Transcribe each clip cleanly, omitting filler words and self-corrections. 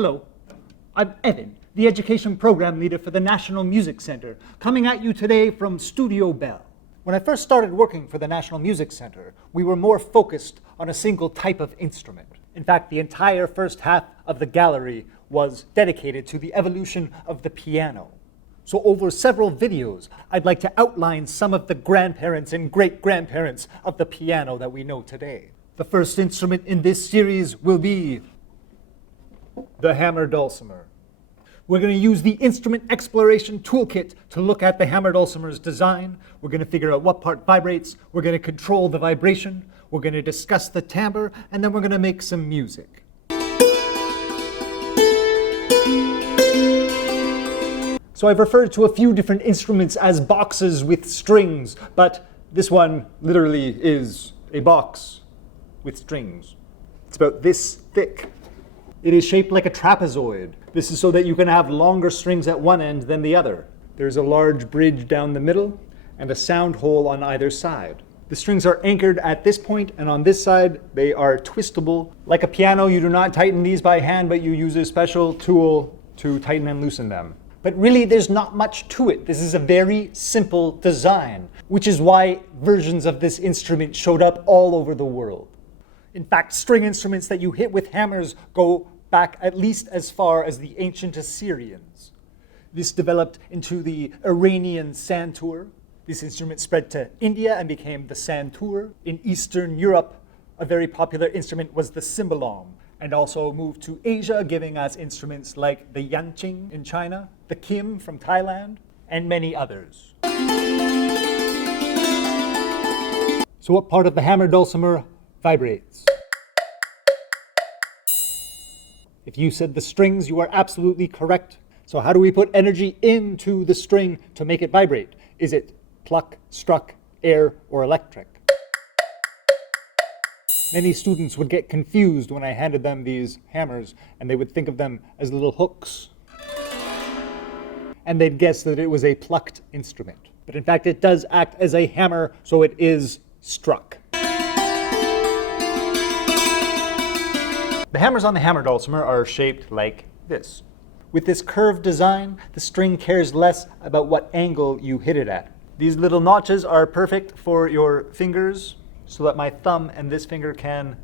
Hello, I'm Evan, the Education Program Leader for the National Music Center, coming at you today from Studio Bell. When I first started working for the National Music Center, we were more focused on a single type of instrument. In fact, the entire first half of the gallery was dedicated to the evolution of the piano. So over several videos, I'd like to outline some of the grandparents and great-grandparents of the piano that we know today. The first instrument in this series will be the Hammered Dulcimer. We're going to use the Instrument Exploration Toolkit to look at the Hammered Dulcimer's design. We're going to figure out what part vibrates. We're going to control the vibration. We're going to discuss the timbre, and then we're going to make some music. So I've referred to a few different instruments as boxes with strings, but this one literally is a box with strings. It's about this thick. It is shaped like a trapezoid. This is so that you can have longer strings at one end than the other. There's a large bridge down the middle and a sound hole on either side. The strings are anchored at this point, and on this side they are twistable. Like a piano, you do not tighten these by hand, but you use a special tool to tighten and loosen them. But really, there's not much to it. This is a very simple design, which is why versions of this instrument showed up all over the world. In fact, string instruments that you hit with hammers go back at least as far as the ancient Assyrians. This developed into the Iranian santur. This instrument spread to India and became the santur. In Eastern Europe, a very popular instrument was the cymbalom, and also moved to Asia, giving us instruments like the yanqing in China, the kim from Thailand, and many others. So what part of the hammered dulcimer vibrates? If you said the strings, you are absolutely correct. So how do we put energy into the string to make it vibrate? Is it pluck, struck, air, or electric? Many students would get confused when I handed them these hammers, and they would think of them as little hooks. And they'd guess that it was a plucked instrument. But in fact, it does act as a hammer, so it is struck. The hammers on the hammered dulcimer are shaped like this. With this curved design, the string cares less about what angle you hit it at. These little notches are perfect for your fingers so that my thumb and this finger can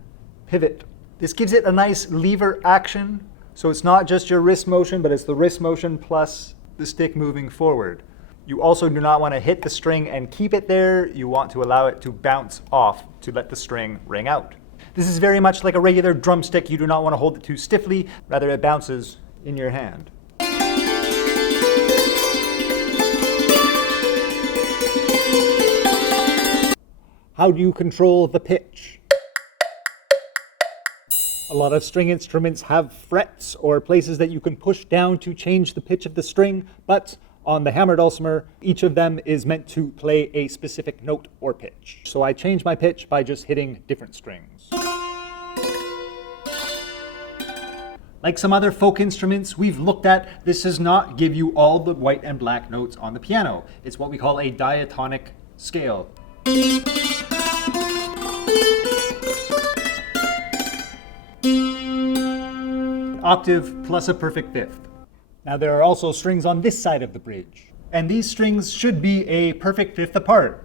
pivot. This gives it a nice lever action, so it's not just your wrist motion, but it's the wrist motion plus the stick moving forward. You also do not want to hit the string and keep it there. You want to allow it to bounce off to let the string ring out. This is very much like a regular drumstick. You do not want to hold it too stiffly, rather it bounces in your hand. How do you control the pitch? A lot of string instruments have frets or places that you can push down to change the pitch of the string, but on the hammered dulcimer, each of them is meant to play a specific note or pitch. So I change my pitch by just hitting different strings. Like some other folk instruments we've looked at, this does not give you all the white and black notes on the piano. It's what we call a diatonic scale. An octave plus a perfect fifth. Now there are also strings on this side of the bridge, and these strings should be a perfect fifth apart.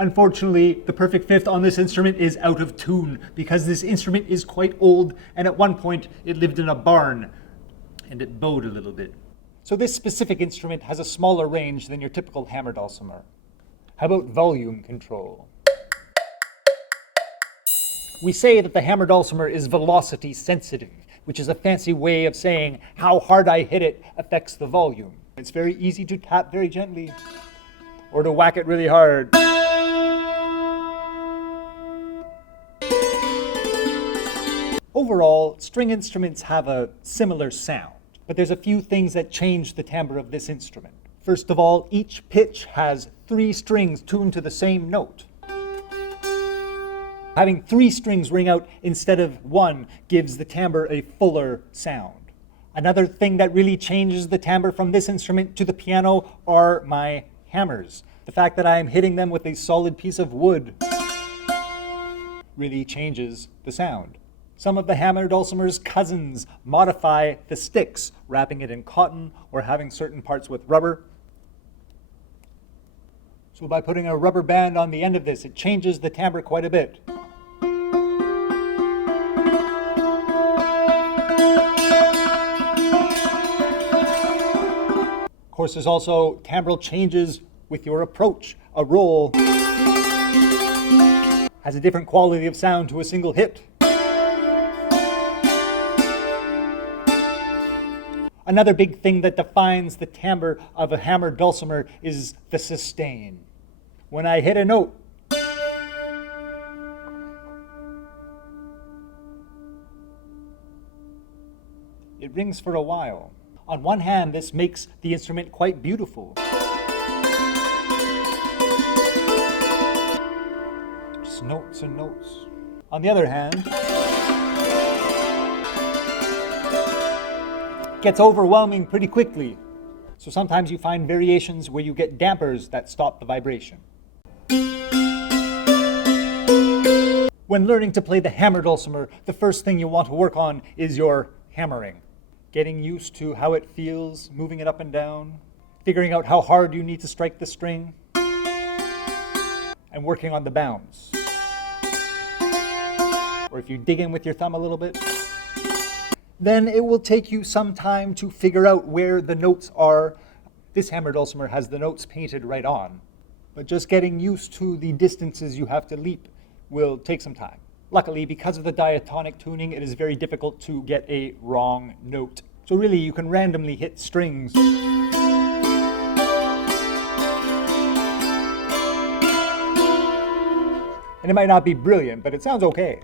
Unfortunately, the perfect fifth on this instrument is out of tune because this instrument is quite old, and at one point it lived in a barn and it bowed a little bit. So this specific instrument has a smaller range than your typical hammered dulcimer. How about volume control? We say that the hammered dulcimer is velocity sensitive, which is a fancy way of saying how hard I hit it affects the volume. It's very easy to tap very gently or to whack it really hard. Overall, string instruments have a similar sound, but there's a few things that change the timbre of this instrument. First of all, each pitch has 3 strings tuned to the same note. Having 3 strings ring out instead of 1 gives the timbre a fuller sound. Another thing that really changes the timbre from this instrument to the piano are my hammers. The fact that I am hitting them with a solid piece of wood really changes the sound. Some of the Hammered Dulcimer's cousins modify the sticks, wrapping it in cotton or having certain parts with rubber. So by putting a rubber band on the end of this, it changes the timbre quite a bit. Of course, there's also timbral changes with your approach. A roll has a different quality of sound to a single hit. Another big thing that defines the timbre of a hammered dulcimer is the sustain. When I hit a note, it rings for a while. On one hand, this makes the instrument quite beautiful. Just notes and notes. On the other hand, it gets overwhelming pretty quickly. So sometimes you find variations where you get dampers that stop the vibration. When learning to play the hammered dulcimer, the first thing you want to work on is your hammering. Getting used to how it feels, moving it up and down, figuring out how hard you need to strike the string, and working on the bounce. Or if you dig in with your thumb a little bit, then it will take you some time to figure out where the notes are. This hammered dulcimer has the notes painted right on, but just getting used to the distances you have to leap will take some time. Luckily, because of the diatonic tuning, it is very difficult to get a wrong note. So really, you can randomly hit strings. And it might not be brilliant, but it sounds okay.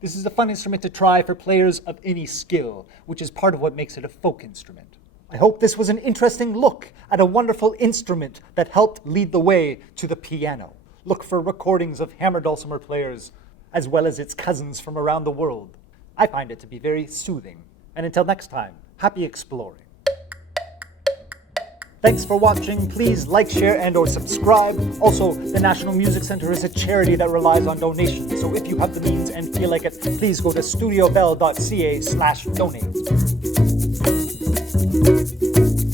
This is a fun instrument to try for players of any skill, which is part of what makes it a folk instrument. I hope this was an interesting look at a wonderful instrument that helped lead the way to the piano. Look for recordings of hammered dulcimer players, as well as its cousins from around the world. I find it to be very soothing. And until next time, happy exploring. Thanks for watching. Please like, share, and/or subscribe. Also, the National Music Center is a charity that relies on donations. So if you have the means and feel like it, please go to studiobell.ca/donate.